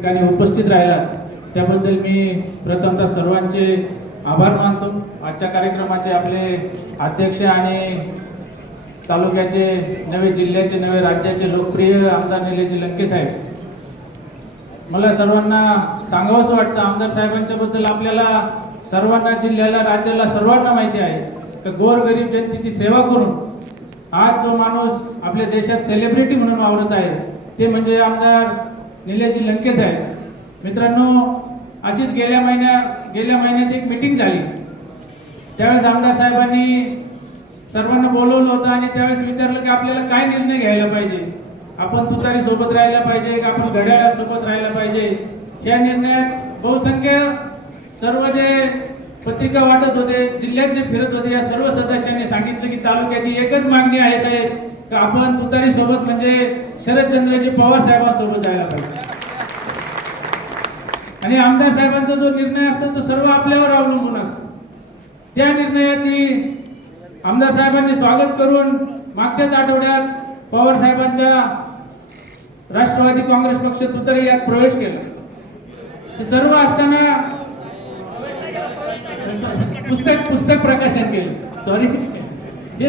ठिकाणी उपस्थित राहिलात त्याबद्दल मी प्रथमतः सर्वांचे आभार मानतो। आजच्या कार्यक्रमाचे आपले अध्यक्ष आणि तालुक्याचे नवे, जिल्ह्याचे नवे, राज्याचे लोकप्रिय आमदार निलेश लंके साहेब, मला सर्वांना सांगावंसं वाटतं, आमदार साहेबांच्या बद्दल आपल्याला सर्वांना, जिल्ह्याला, राज्याला सर्वांना माहिती आहे की गोरगरीब जनतेची सेवा करून आज जो माणूस आपल्या देशात सेलिब्रिटी म्हणून वावरत आहे ते म्हणजे आमदार निलेश लंके साहेब। मित्रांनो, अशीच गेल्या महिन्यात एक मीटिंग झाली। त्यावेळेस आमदार साहेबांनी सर्वांना बोलवलं होतं आणि त्यावेळेस विचारलं की आपल्याला काय निर्णय घ्यायला पाहिजे, आपण तुतारी सोबत राहायला पाहिजे की आपण घड्याळ सोबत राहायला पाहिजे। या निर्णयात बहुसंख्य सर्व जे पत्रिका वाटत होते, जिल्ह्यात जे फिरत होते, या सर्व सदस्यांनी सांगितलं की तालुक्याची एकच मागणी आहे साहेब की आपण तुतारी सोबत म्हणजे शरदचंद्रजी पवार साहेबांसोबत जायला पाहिजे। आणि आमदार साहेबांचा जो निर्णय असतो तो सर्व आपल्यावर अवलंबून असतो। त्या निर्णयाची आमदार साहेबांनी स्वागत करून मागच्याच आठवड्यात पवार साहेबांच्या राष्ट्रवादी काँग्रेस पक्ष तुतारी यात प्रवेश केला। हे सर्व असताना पुस्तक प्रकाशन केलं, सॉरी